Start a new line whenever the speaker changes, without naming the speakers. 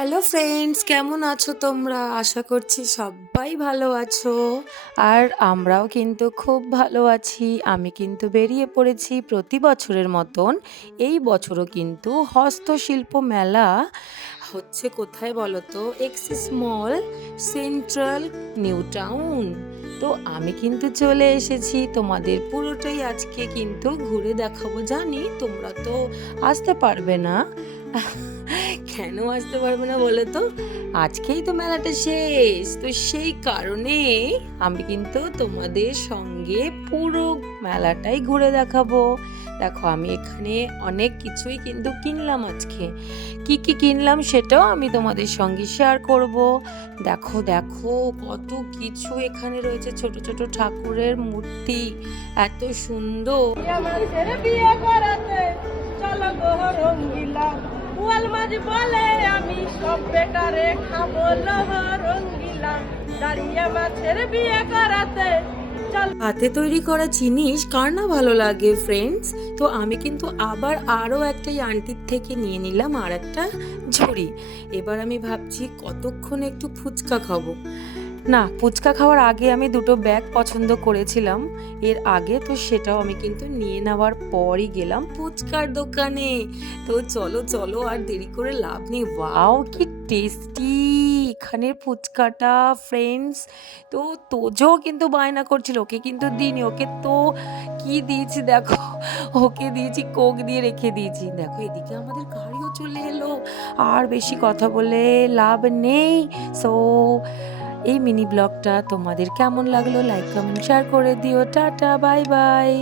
Hello friends কেমন আছো তোমরা? আশা করছি সবাই ভালো আছো। আর আমরাও কিন্তু খুব ভালো আছি। আমি কিন্তু বেরিয়ে পড়েছি প্রতি বছরের মতন। এই বছরও কিন্তু হস্তশিল্প মেলা হচ্ছে কোথায় বলো তো Axis mall central new town তো আমি কিন্তু চলে এসেছি। তোমাদের পুরোটাই আজকে কিন্তু ঘুরে দেখাবো। জানি তোমরা তো আসতে পারবে না। কেন আসতে পারবে না বলো তো? আজকেই তো মেলাটা শেষ। তো সেই কারণে আমি কিন্তু তোমাদের সঙ্গে পুরো মেলাটাই ঘুরে দেখাবো। দেখো, আমি এখানে অনেক কিছুই কিন্তু কিনলাম আজকে। কি কি কিনলাম সেটাও আমি তোমাদের সঙ্গে শেয়ার করব। দেখো দেখো, কত কিছু এখানে রয়েছে। ছোট ছোট ঠাকুরের মূর্তি, এত সুন্দর।
চলো মাঝ বলে আমি সব বেটারে খাব দাঁড়িয়ে মাছের বিয়ে করাতে।
হাতে তৈরি করা জিনিস কার না ভালো লাগে ফ্রেন্ডস তো আমি কিন্তু আবার আরও একটা আন্টির থেকে নিয়ে নিলাম আর একটা ঝুড়ি। এবার আমি ভাবছি কতক্ষণ একটু ফুচকা খাব। না, ফুচকা খাওয়ার আগে আমি দুটো ব্যাগ পছন্দ করেছিলাম। এর আগে তো সেটাও আমি কিন্তু নিয়ে নেওয়ার পরই গেলাম ফুচকার দোকানে। তো চলো চলো, আর দেরি করে লাভ নেই। ওয়াও, কি টেস্টি! এখানের ফুচকাটা ফ্রেন্ডস তো তোজও কিন্তু বায়না করছিল, ওকে কিন্তু দিইনি। ওকে তো কি দিয়েছি দেখো, ওকে দিয়েছি কোক দিয়ে রেখে দিয়েছি। দেখো, এদিকে আমাদের গাড়িও চলে এলো। আর বেশি কথা বলে লাভ নেই। সো এই মিনি ব্লগটা তোমাদের কেমন লাগল? লাইক কমেন্ট শেয়ার করে দিও। Tata bye bye